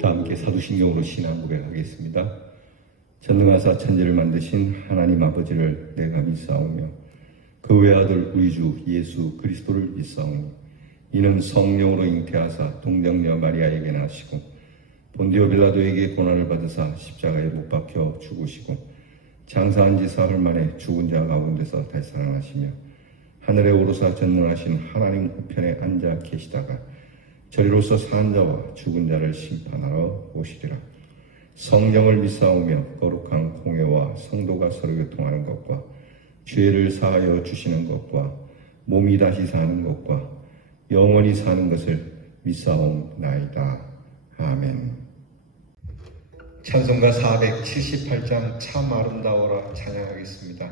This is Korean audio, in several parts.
다 함께 사도신경으로 신앙 고백하겠습니다. 전능하사 천지를 만드신 하나님 아버지를 내가 믿사오며 그 외아들 우리 주 예수 그리스도를 믿사오니 이는 성령으로 잉태하사 동정녀 마리아에게 나시고 본디오 빌라도에게 고난을 받으사 십자가에 못 박혀 죽으시고 장사한 지 사흘 만에 죽은 자 가운데서 되살아나시며 하늘에 오르사 전능하신 하나님 우편에 앉아 계시다가 저리로서 사는 자와 죽은 자를 심판하러 오시리라. 성령을 믿사오며 거룩한 공회와 성도가 서로 교통하는 것과 죄를 사하여 주시는 것과 몸이 다시 사는 것과 영원히 사는 것을 믿사옵나이다. 아멘. 찬송가 478장 참 아름다워라 찬양하겠습니다.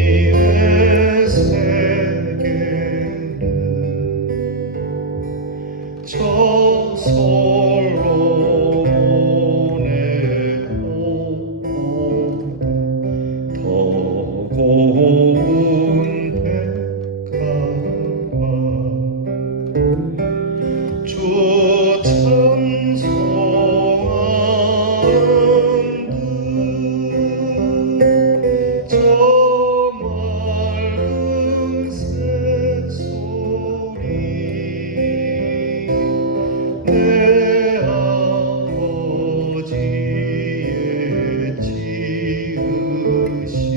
주님의 세계는 저솔로 보내고 더 고운 백화와 주 찬송하는 듯 맑은 새소리 내 아버지의 지으신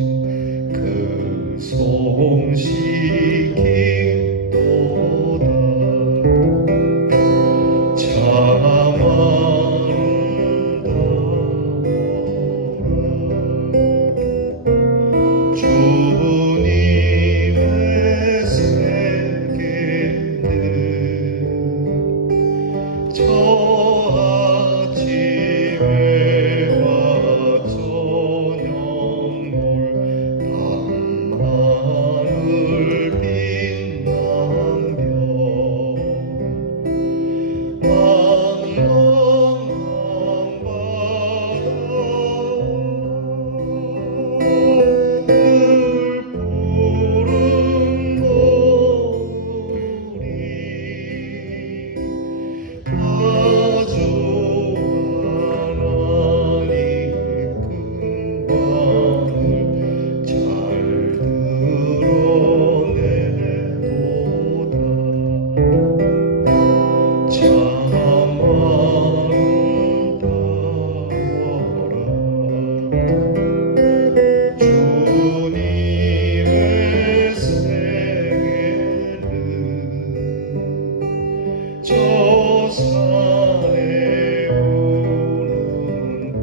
그 송식이 기도다. 참 아름다워라 주님의 세계는 저 아침에와 저녁물 밤하늘 빛난 별 망망한 바다 늘 푸른 거리 아주 하나님의 큰 광을 잘 드러내도다. 참 아름다워라 주님의 세계는 저 산에 우는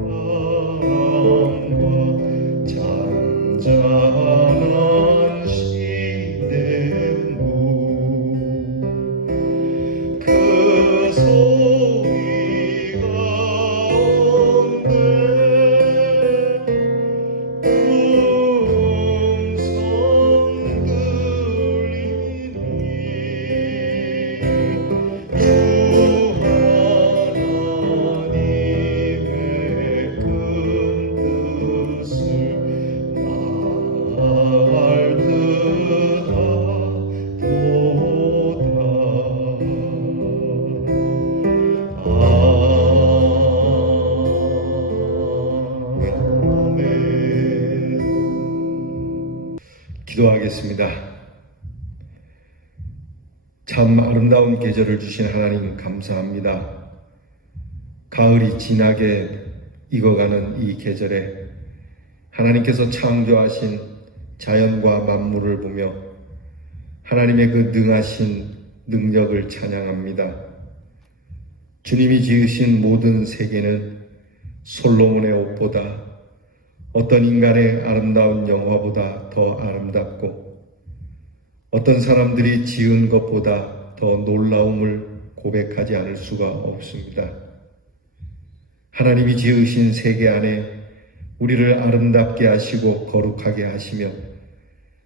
바람과 잔잔한 시냇물 그 소리 가운데 음성 들리니 주 하나님의 큰 뜻을 나을 듯하도다. 아멘. 기도하겠습니다. 참 아름다운 계절을 주신 하나님 감사합니다. 가을이 진하게 익어가는 이 계절에 하나님께서 창조하신 자연과 만물을 보며 하나님의 그 능하신 능력을 찬양합니다. 주님이 지으신 모든 세계는 솔로몬의 옷보다 어떤 인간의 아름다운 영화보다 더 아름답고 어떤 사람들이 지은 것보다 더 놀라움을 고백하지 않을 수가 없습니다. 하나님이 지으신 세계 안에 우리를 아름답게 하시고 거룩하게 하시며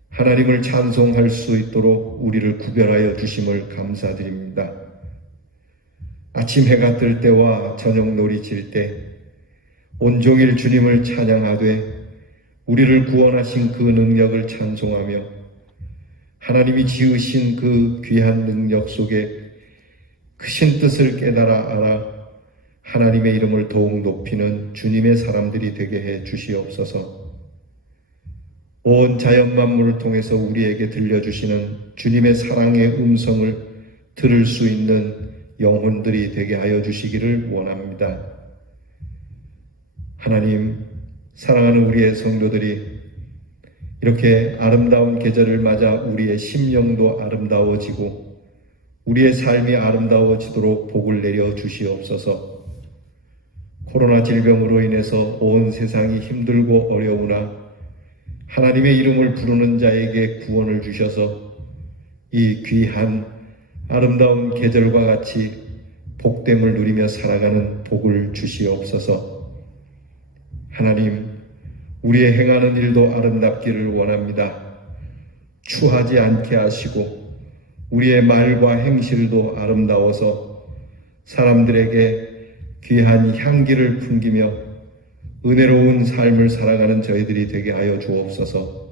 하나님을 찬송할 수 있도록 우리를 구별하여 주심을 감사드립니다. 아침 해가 뜰 때와 저녁 놀이 질 때 온종일 주님을 찬양하되 우리를 구원하신 그 능력을 찬송하며 하나님이 지으신 그 귀한 능력 속에 크신 뜻을 깨달아 알아 하나님의 이름을 더욱 높이는 주님의 사람들이 되게 해 주시옵소서. 온 자연 만물을 통해서 우리에게 들려주시는 주님의 사랑의 음성을 들을 수 있는 영혼들이 되게 하여 주시기를 원합니다. 하나님, 사랑하는 우리의 성도들이 이렇게 아름다운 계절을 맞아 우리의 심령도 아름다워지고 우리의 삶이 아름다워지도록 복을 내려 주시옵소서. 코로나 질병으로 인해서 온 세상이 힘들고 어려우나 하나님의 이름을 부르는 자에게 구원을 주셔서 이 귀한 아름다운 계절과 같이 복됨을 누리며 살아가는 복을 주시옵소서. 하나님, 우리의 행하는 일도 아름답기를 원합니다. 추하지 않게 하시고 우리의 말과 행실도 아름다워서 사람들에게 귀한 향기를 풍기며 은혜로운 삶을 살아가는 저희들이 되게 하여 주옵소서.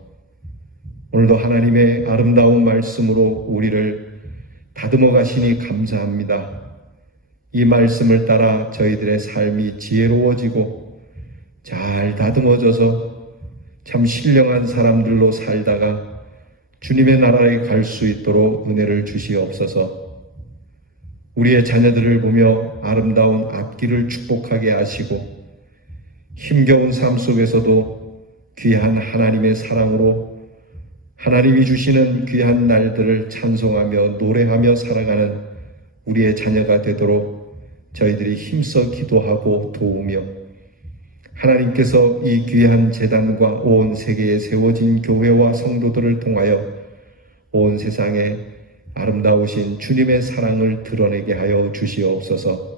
오늘도 하나님의 아름다운 말씀으로 우리를 다듬어 가시니 감사합니다. 이 말씀을 따라 저희들의 삶이 지혜로워지고 잘 다듬어져서 참 신령한 사람들로 살다가 주님의 나라에 갈 수 있도록 은혜를 주시옵소서. 우리의 자녀들을 보며 아름다운 앞길을 축복하게 하시고 힘겨운 삶 속에서도 귀한 하나님의 사랑으로 하나님이 주시는 귀한 날들을 찬송하며 노래하며 살아가는 우리의 자녀가 되도록 저희들이 힘써 기도하고 도우며 하나님께서 이 귀한 제단과 온 세계에 세워진 교회와 성도들을 통하여 온 세상에 아름다우신 주님의 사랑을 드러내게 하여 주시옵소서.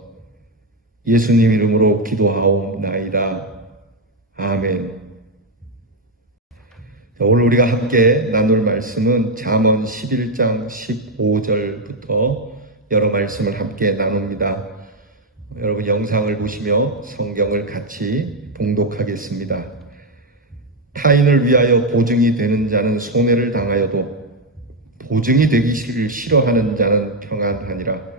예수님 이름으로 기도하옵나이다. 아멘. 오늘 우리가 함께 나눌 말씀은 잠언 11장 15절부터 여러 말씀을 함께 나눕니다. 여러분 영상을 보시며 성경을 같이 봉독하겠습니다. 타인을 위하여 보증이 되는 자는 손해를 당하여도 보증이 되기를 싫어하는 자는 평안하니라.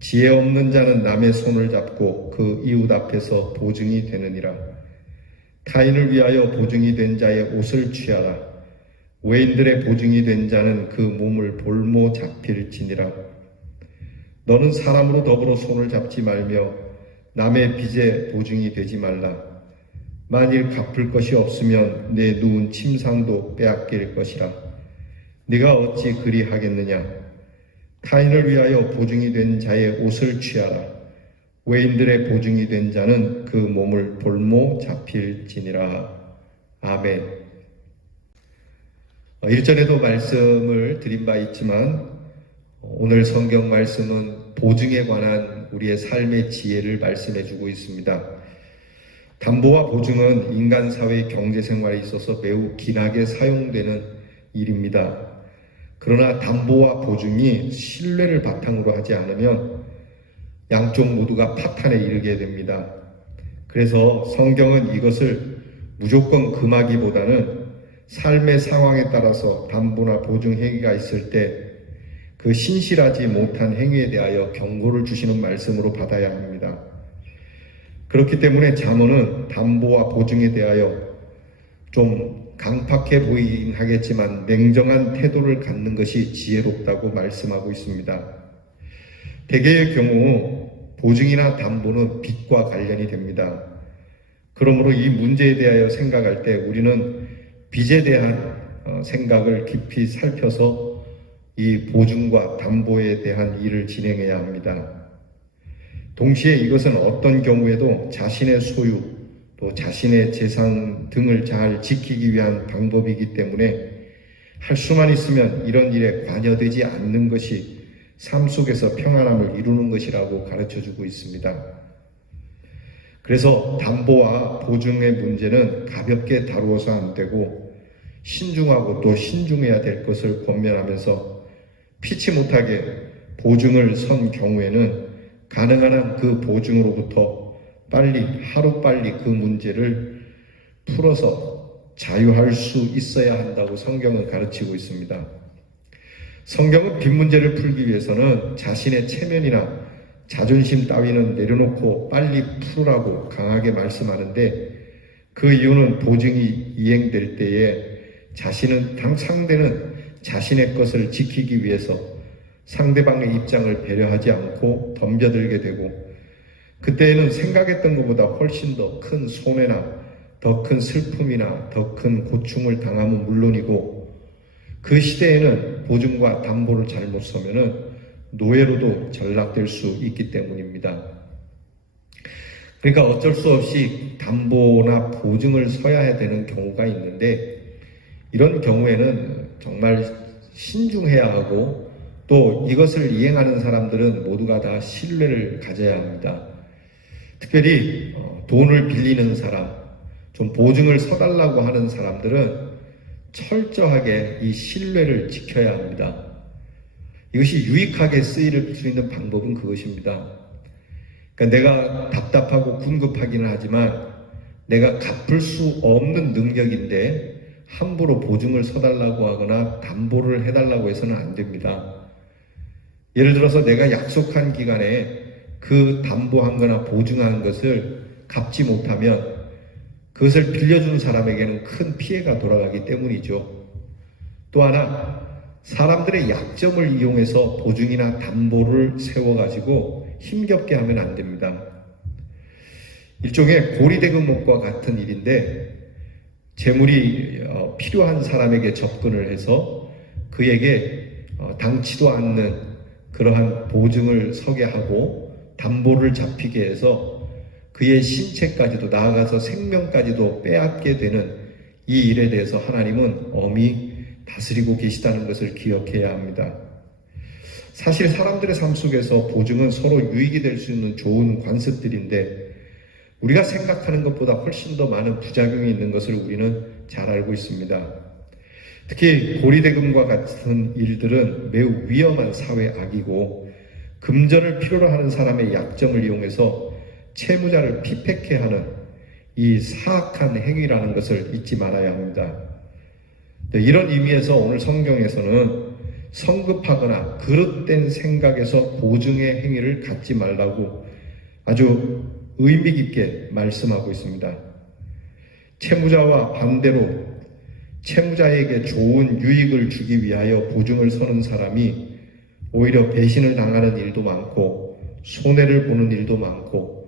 지혜 없는 자는 남의 손을 잡고 그 이웃 앞에서 보증이 되느니라. 타인을 위하여 보증이 된 자의 옷을 취하라. 외인들의 보증이 된 자는 그 몸을 볼모 잡힐지니라. 너는 사람으로 더불어 손을 잡지 말며 남의 빚에 보증이 되지 말라. 만일 갚을 것이 없으면 내 누운 침상도 빼앗길 것이라. 네가 어찌 그리 하겠느냐. 타인을 위하여 보증이 된 자의 옷을 취하라. 외인들의 보증이 된 자는 그 몸을 볼모 잡힐지니라. 아멘. 일전에도 말씀을 드린 바 있지만 오늘 성경 말씀은 보증에 관한 우리의 삶의 지혜를 말씀해 주고 있습니다. 담보와 보증은 인간 사회 경제 생활에 있어서 매우 긴하게 사용되는 일입니다. 그러나 담보와 보증이 신뢰를 바탕으로 하지 않으면 양쪽 모두가 파탄에 이르게 됩니다. 그래서 성경은 이것을 무조건 금하기보다는 삶의 상황에 따라서 담보나 보증 행위가 있을 때 그 신실하지 못한 행위에 대하여 경고를 주시는 말씀으로 받아야 합니다. 그렇기 때문에 잠언은 담보와 보증에 대하여 좀 강팍해 보이긴 하겠지만 냉정한 태도를 갖는 것이 지혜롭다고 말씀하고 있습니다. 대개의 경우 보증이나 담보는 빚과 관련이 됩니다. 그러므로 이 문제에 대하여 생각할 때 우리는 빚에 대한 생각을 깊이 살펴서 이 보증과 담보에 대한 일을 진행해야 합니다. 동시에 이것은 어떤 경우에도 자신의 소유 또 자신의 재산 등을 잘 지키기 위한 방법이기 때문에 할 수만 있으면 이런 일에 관여되지 않는 것이 삶 속에서 평안함을 이루는 것이라고 가르쳐주고 있습니다. 그래서 담보와 보증의 문제는 가볍게 다루어서 안 되고 신중하고 또 신중해야 될 것을 권면하면서 피치 못하게 보증을 선 경우에는 가능한 한 그 보증으로부터 하루빨리 그 문제를 풀어서 자유할 수 있어야 한다고 성경은 가르치고 있습니다. 성경은 빚 문제를 풀기 위해서는 자신의 체면이나 자존심 따위는 내려놓고 빨리 풀으라고 강하게 말씀하는데, 그 이유는 보증이 이행될 때에 상대는 자신의 것을 지키기 위해서 상대방의 입장을 배려하지 않고 덤벼들게 되고, 그때에는 생각했던 것보다 훨씬 더 큰 손해나 더 큰 슬픔이나 더 큰 고충을 당하면 물론이고, 그 시대에는 보증과 담보를 잘못 서면은 노예로도 전락될 수 있기 때문입니다. 그러니까 어쩔 수 없이 담보나 보증을 서야 되는 경우가 있는데, 이런 경우에는 정말 신중해야 하고, 또 이것을 이행하는 사람들은 모두가 다 신뢰를 가져야 합니다. 특별히 돈을 빌리는 사람, 좀 보증을 서달라고 하는 사람들은 철저하게 이 신뢰를 지켜야 합니다. 이것이 유익하게 쓰일 수 있는 방법은 그것입니다. 그러니까 내가 답답하고 궁급하기는 하지만 내가 갚을 수 없는 능력인데 함부로 보증을 서달라고 하거나 담보를 해달라고 해서는 안 됩니다. 예를 들어서 내가 약속한 기간에 그 담보한 거나 보증한 것을 갚지 못하면 그것을 빌려준 사람에게는 큰 피해가 돌아가기 때문이죠. 또 하나, 사람들의 약점을 이용해서 보증이나 담보를 세워가지고 힘겹게 하면 안 됩니다. 일종의 고리대금목과 같은 일인데, 재물이 필요한 사람에게 접근을 해서 그에게 당치도 않는 그러한 보증을 서게 하고 담보를 잡히게 해서 그의 신체까지도, 나아가서 생명까지도 빼앗게 되는 이 일에 대해서 하나님은 엄히 다스리고 계시다는 것을 기억해야 합니다. 사실 사람들의 삶 속에서 보증은 서로 유익이 될 수 있는 좋은 관습들인데, 우리가 생각하는 것보다 훨씬 더 많은 부작용이 있는 것을 우리는 잘 알고 있습니다. 특히 고리대금과 같은 일들은 매우 위험한 사회 악이고, 금전을 필요로 하는 사람의 약점을 이용해서 채무자를 피폐케 하는 이 사악한 행위라는 것을 잊지 말아야 합니다. 이런 의미에서 오늘 성경에서는 성급하거나 그릇된 생각에서 보증의 행위를 갖지 말라고 아주 의미 깊게 말씀하고 있습니다. 채무자와 반대로 채무자에게 좋은 유익을 주기 위하여 보증을 서는 사람이 오히려 배신을 당하는 일도 많고, 손해를 보는 일도 많고,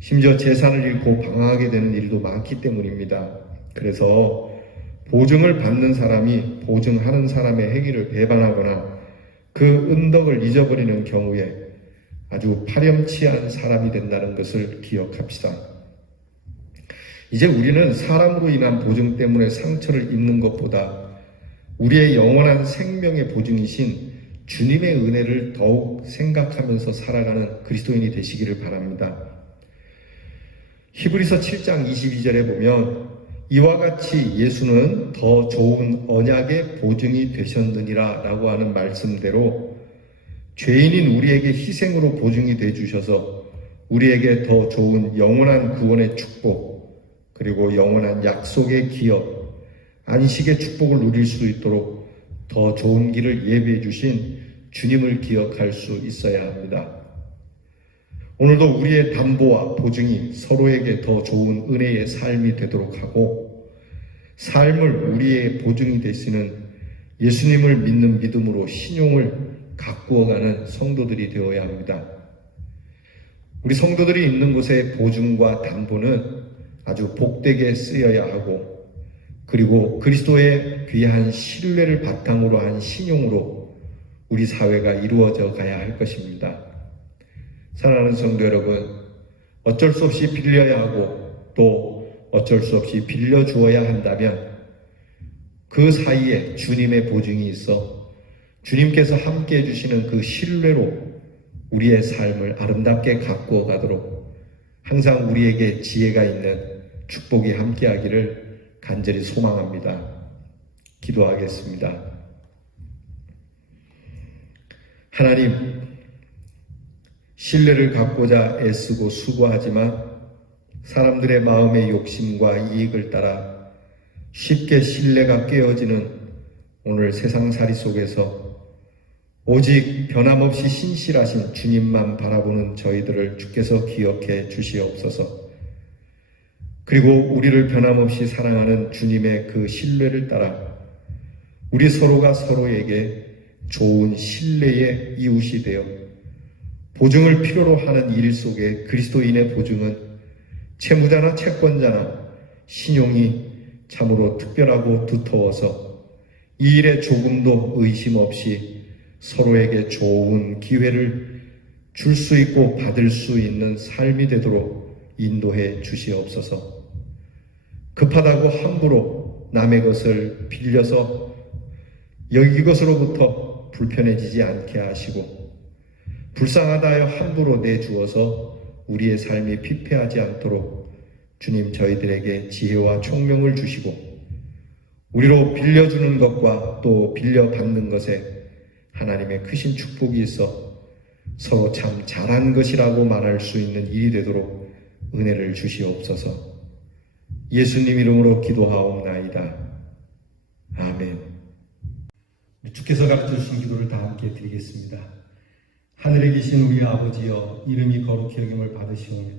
심지어 재산을 잃고 방황하게 되는 일도 많기 때문입니다. 그래서 보증을 받는 사람이 보증하는 사람의 행위를 배반하거나 그 은덕을 잊어버리는 경우에 아주 파렴치한 사람이 된다는 것을 기억합시다. 이제 우리는 사람으로 인한 보증 때문에 상처를 입는 것보다 우리의 영원한 생명의 보증이신 주님의 은혜를 더욱 생각하면서 살아가는 그리스도인이 되시기를 바랍니다. 히브리서 7장 22절에 보면 이와 같이 예수는 더 좋은 언약의 보증이 되셨느니라 라고 하는 말씀대로 죄인인 우리에게 희생으로 보증이 돼 주셔서 우리에게 더 좋은 영원한 구원의 축복, 그리고 영원한 약속의 기업, 안식의 축복을 누릴 수 있도록 더 좋은 길을 예비해 주신 주님을 기억할 수 있어야 합니다. 오늘도 우리의 담보와 보증이 서로에게 더 좋은 은혜의 삶이 되도록 하고, 삶을 우리의 보증이 되시는 예수님을 믿는 믿음으로 신용을 가꾸어가는 성도들이 되어야 합니다. 우리 성도들이 있는 곳의 보증과 담보는 아주 복되게 쓰여야 하고, 그리고 그리스도의 귀한 신뢰를 바탕으로 한 신용으로 우리 사회가 이루어져 가야 할 것입니다. 사랑하는 성도 여러분, 어쩔 수 없이 빌려야 하고 또 어쩔 수 없이 빌려주어야 한다면 그 사이에 주님의 보증이 있어 주님께서 함께 해주시는 그 신뢰로 우리의 삶을 아름답게 가꾸어 가도록 항상 우리에게 지혜가 있는 축복이 함께하기를 간절히 소망합니다. 기도하겠습니다. 하나님, 신뢰를 갖고자 애쓰고 수고하지만 사람들의 마음의 욕심과 이익을 따라 쉽게 신뢰가 깨어지는 오늘 세상살이 속에서 오직 변함없이 신실하신 주님만 바라보는 저희들을 주께서 기억해 주시옵소서. 그리고 우리를 변함없이 사랑하는 주님의 그 신뢰를 따라 우리 서로가 서로에게 좋은 신뢰의 이웃이 되어 보증을 필요로 하는 일 속에 그리스도인의 보증은 채무자나 채권자나 신용이 참으로 특별하고 두터워서 이 일에 조금도 의심 없이 서로에게 좋은 기회를 줄 수 있고 받을 수 있는 삶이 되도록 인도해 주시옵소서. 급하다고 함부로 남의 것을 빌려서 이것으로부터 불편해지지 않게 하시고 불쌍하다 하여 함부로 내주어서 우리의 삶이 피폐하지 않도록 주님 저희들에게 지혜와 총명을 주시고 우리로 빌려주는 것과 또 빌려받는 것에 하나님의 크신 축복이 있어 서로 참 잘한 것이라고 말할 수 있는 일이 되도록 은혜를 주시옵소서. 예수님 이름으로 기도하옵나이다. 아멘. 주께서 가르쳐주신 기도를 다 함께 드리겠습니다. 하늘에 계신 우리 아버지여, 이름이 거룩히 여김을 받으시오며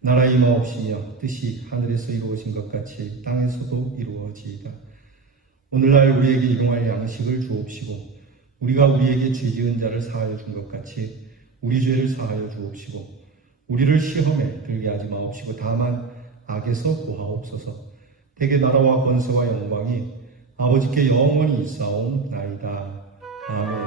나라 임하옵시며 뜻이 하늘에서 이루어진 것 같이 땅에서도 이루어지이다. 오늘날 우리에게 일용할 양식을 주옵시고 우리가 우리에게 죄 지은 자를 사하여 준 것 같이 우리 죄를 사하여 주옵시고 우리를 시험에 들게 하지 마옵시고 다만 악에서 구하옵소서. 대개 나라와 권세와 영광이 아버지께 영원히 있사옵나이다. 아멘.